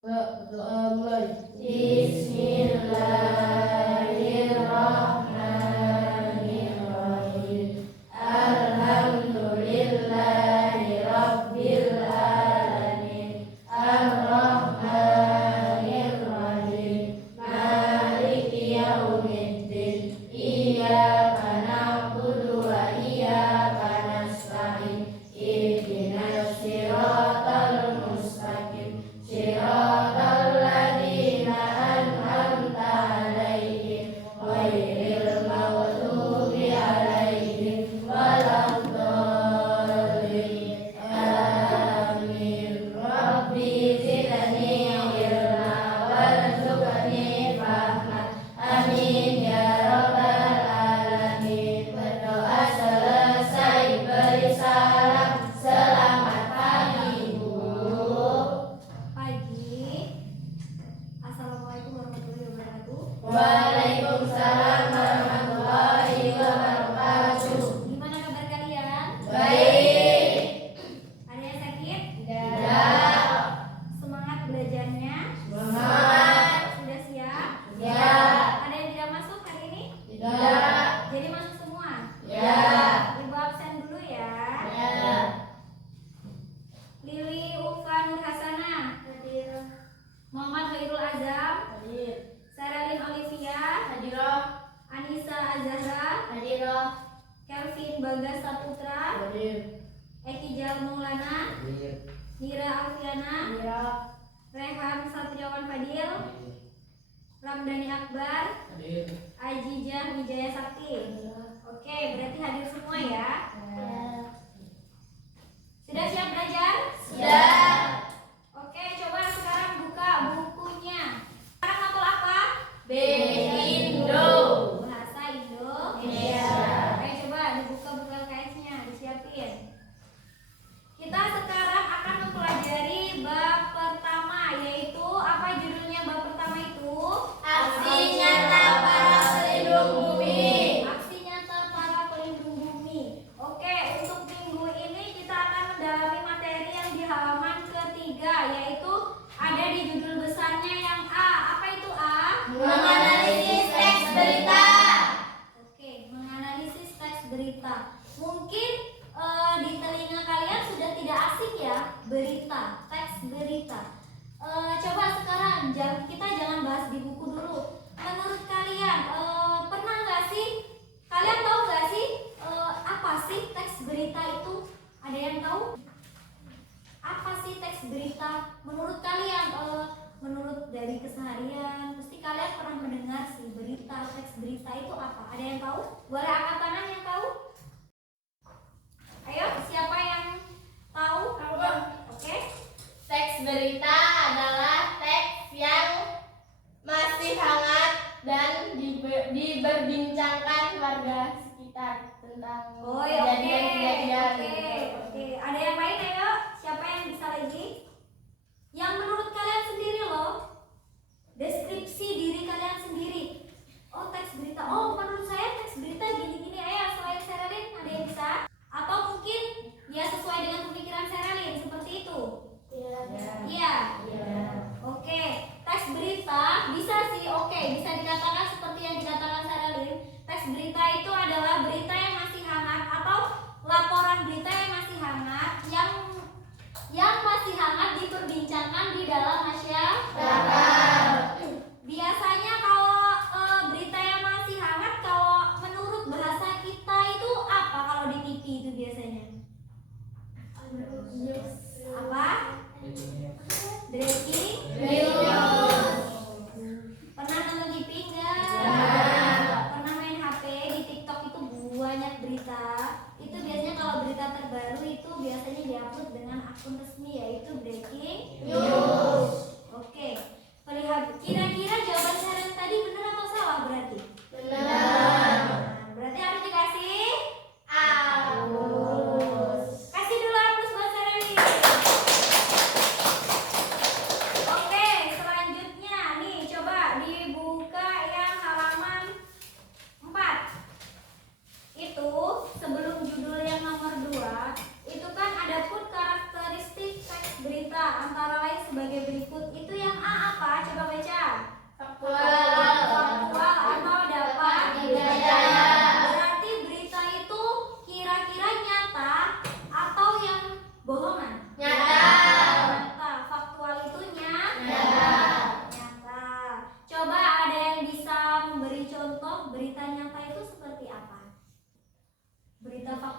Berdoa mulai. Bismillahirrahmanirrahim. Alhamdulillahi rabbil alamin. Ar-Rahmanir-Rahim. Maliki yaumiddin. Iyyaka na'budu wa iyyaka nasta'in. Ihdinas siratal mustaqim. Siratal ladzina an'amta 'alaihim ghairil maghdubi 'alaihim waladdallin. Amin. Rabbi zidni ilma warzuqni fahma. Amin ya rabbal alamin. Berdoa selesai beri salam. Selamat pagi Bu. Pagi. Assalamualaikum warahmatullahi wabarakatuh. Waalaikumsalam warahmatullahi wabarakatuh. Gimana kabar kalian? Baik. Ada yang sakit? Tidak. Semangat belajarnya? Semangat. Sudah siap? Ya. Ada yang tidak masuk hari ini? Tidak. Jadi masuk semua? Ya. Ibu absen dulu ya. Ya. Lili Ulfa Nur Hasanah. Hadir. Muhammad Khairul Azam. Hadir. Saralin Olivia. Hadirah. Anissa Azahra. Hadirah. Kelvin Bagas Saputra. Hadir. Eki Jal Maulana. Hadir. Nira Alfiana. Hadir. Rehan Satriawan Fadil. Ramdhani Akbar. Hadir. Ajijah Wijaya Sakti. Oke, berarti hadir semua ya. Sudah siap belajar? Sudah. Oke, coba sekarang buka bukunya. Sekarang matul apa? Indo. Bahasa Indonesia. Iya. Oke, coba dibuka buku LKS-nya, disiapin. Kita sekarang akan mempelajari bab pertama, yaitu apa judulnya bab pertama itu? Aksi nyata para pelindung bumi. Aksi nyata para pelindung bumi. Oke, untuk minggu ini kita akan mendalami materi yang di halaman ketiga, yaitu ada di judul besarnya yang A. Apa itu A? Menganalisis teks berita. Oke, menganalisis teks berita. Mungkin di telinga kalian sudah tidak asing ya berita, teks berita. Coba sekarang kita jangan bahas di buku dulu. Menurut kalian pernah nggak sih? Kalian tahu nggak sih apa sih teks berita itu? Ada yang tahu? Apa sih teks berita? Menurut kalian, menurut dari keseharian, pasti kalian pernah mendengar sih berita, teks berita itu apa? Ada yang tahu? Boleh angkat tangan yang tahu? Ayo, siapa yang tahu? Oke. Teks berita adalah teks yang masih hangat dan diberbincangkan warga sekitar tentang Oh ya, oke. kejadian-kejadian. Oke. Ada yang lain ayo? Siapa yang bisa lagi? Yang menurut kalian sendiri loh. Deskripsi diri kalian sendiri. Oh, teks berita. Oh, menurut saya teks berita gini-gini. Ayo, selain Seralin ada yang bisa? Atau mungkin ya sesuai dengan pemikiran Seralin seperti itu. Iya. Oke, teks berita bisa sih. Oke, bisa dikatakan seperti yang dikatakan Seralin. Teks berita itu adalah berita yang masih hangat atau laporan berita yang masih hangat yang masih hangat diperbincangkan di dalam masyarakat. Biasanya kalau berita yang masih hangat, kalau menurut bahasa kita itu apa kalau di TV itu biasanya? Apa? Breaking news. Pernah nonton TV enggak? Pernah main HP di TikTok itu banyak berita. Itu biasanya kalau berita terbaru itu biasanya diupload dengan akun resmi yaitu breaking news. Oke. Kira-kira jawaban saya tadi benar atau salah berarti? Benar. Nah, berarti harus dikasih Kasih dulu hapus buat Sereli.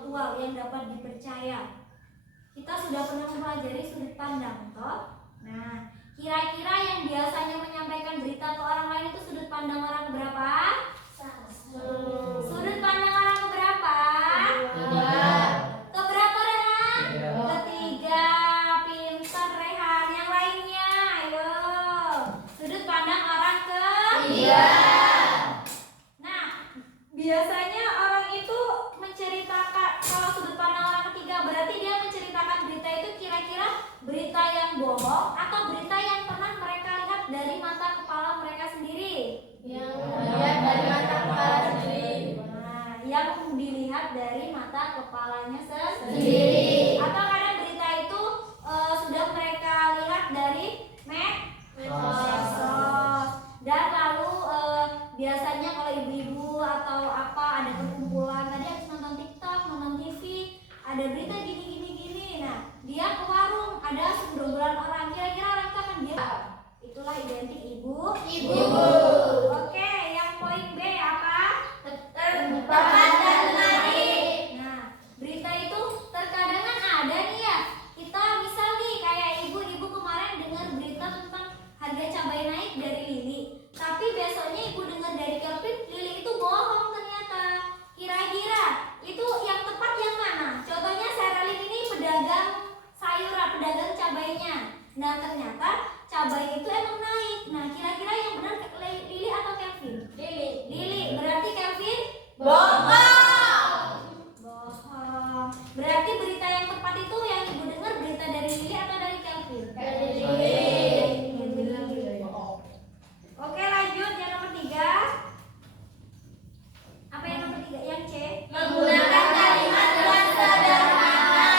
faktual yang dapat dipercaya. Kita sudah pernah mempelajari sudut pandang, toh? Nah, kira-kira yang biasanya menyampaikan berita ke orang lain itu sudut pandang orang berapa? Sudut pandang orang keberapa? Keberapa, Rehan? Ketiga. Pintar, Rehan. Yang lainnya, ayo. Sudut pandang orang ketiga. Nah, biasanya orang itu menceritakan, kalau sudut pandang orang ketiga berarti dia menceritakan berita itu kira-kira berita yang bohong atau berita yang pernah mereka lihat dari mata kepala mereka sendiri. Yang dilihat dari mata kepala sendiri. Nah, yang dilihat dari mata kepalanya sendiri. Atau kadang berita itu sudah mereka lihat dari medsos. Dan lalu biasanya kalau ibu-ibu atau apa ada perkumpulan, tadi habis nonton TikTok, nonton TV, ada berita gini. Nah, dia ke warung, ada segerombolan orang, kira-kira orang itu akan dia. Itulah identik ibu. Oke, yang poin B apa? Tepat dan menarik. Nah, berita itu terkadang kan ada nih ya. Kita misal nih kayak ibu-ibu kemarin dengar berita tentang harga cabai naik dari Lili. Tapi besoknya ibu dengar dari Kelvin, Lili itu bohong ternyata. Kira-kira itu yang tepat yang mana? Contohnya Seralin ini pedagang sayuran, pedagang cabainya. Nah, ternyata cabai itu emang naik. Nah, kira-kira yang benar Lili atau Kelvin? Lili. Berarti Kelvin Bohong. Berarti berita yang tepat itu yang ibu dengar berita dari Lili atau dari Kelvin? Dari Lili. Oke, lanjut yang nomor 3. Apa yang nomor 3? Yang C. Menggunakan kalimat yang sederhana.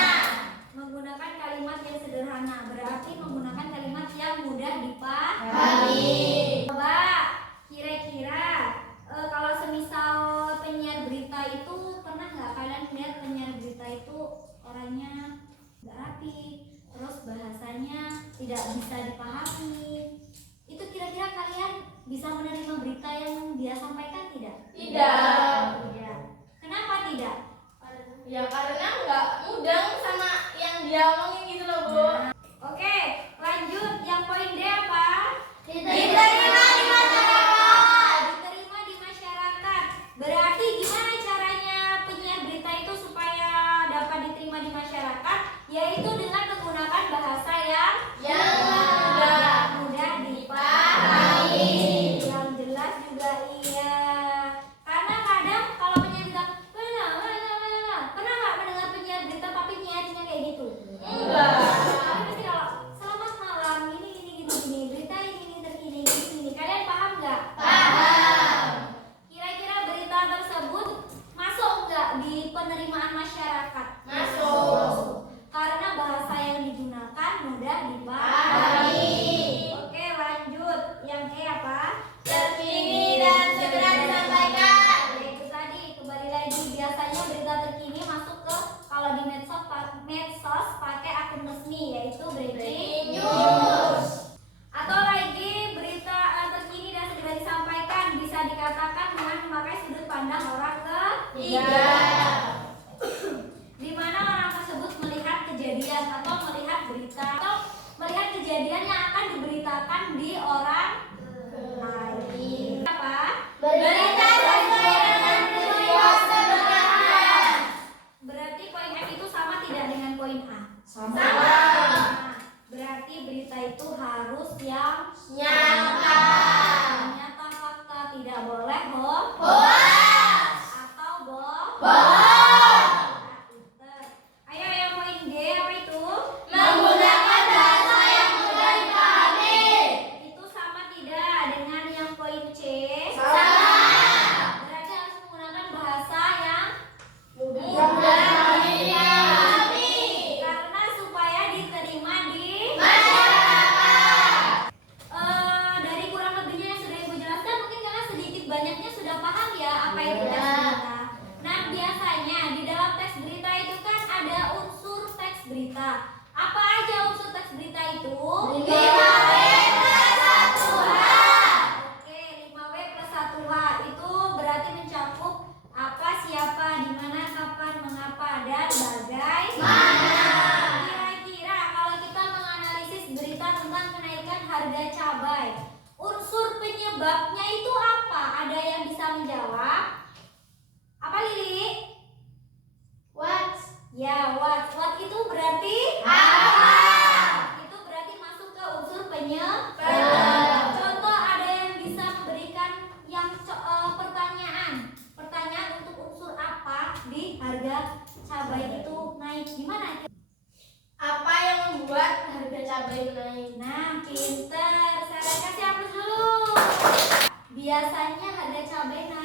Menggunakan kalimat yang sederhana berarti menggunakan kalimat yang mudah dipahami. Kami. Coba kira-kira kalau semisal penyiar berita itu pernah nggak kalian lihat penyiar berita itu orangnya nggak rapi, terus bahasanya tidak bisa dipahami. Itu kira-kira kalian bisa menerima berita yang dia sampaikan tidak? Tidak. Tidak. Kenapa tidak? Ya karena nggak mudeng sama yang dia omongin gitu loh, Bu. Oke, lanjut yang poin D apa? Diterima di masyarakat. Diterima di masyarakat. Berarti gimana caranya penyiar berita itu supaya dapat diterima di masyarakat? Yaitu dengan menggunakan bahasa yang mudah dipahami. Yang jelas juga iya. Karena kadang kalau penyiar berita, pernah nggak mendengar penyiar berita tapi nyiarnya kayak gitu? Enggak. Tapi pasti kalau selamat malam gini berita ini. Kalian paham nggak? Paham. Kira-kira berita tersebut masuk nggak di penerimaan masyarakat? Masuk. Karena bahasa yang digunakan mudah dipahami. Pahami. Oke, lanjut. Yang E apa? Terkini dan segera disampaikan. Itu tadi kembali lagi biasanya berita terkini masuk ke kalau di medsos pakai akun resmi yaitu breaking News. atau lagi berita terkini dan segera disampaikan bisa dikatakan dengan memakai sudut pandang orang ketiga. Di mana orang tersebut melihat kejadian atau melihat berita atau melihat kejadian yang akan diberitakan di orang lain. Apa? Berita sesuai dengan peristiwa sebenarnya. Berarti poin F itu sama tidak dengan poin A? Sama. Nah, berarti berita itu harus yang Nyata. nyata fakta, tidak boleh hoax Hoax. atau bohong. Ayo yang poin D apa itu? Menggunakan bahasa yang mudah dipahami. Itu sama tidak dengan yang poin C? Sama. Berarti harus menggunakan bahasa yang Mudah dipahami. karena supaya diterima di Masyarakat. harga cabai. Unsur penyebabnya itu apa? Ada yang bisa menjawab? Apa Lili? What? Ya, what. What itu berarti Apa? Itu berarti masuk ke unsur penyebab. Penyebab. Contoh ada yang bisa memberikan yang pertanyaan. Pertanyaan untuk unsur apa di harga cabai itu naik? Gimana? Apa yang membuat harga cabai naik? Nah, pinter. Saya kasih hapus dulu. Biasanya harga cabai naik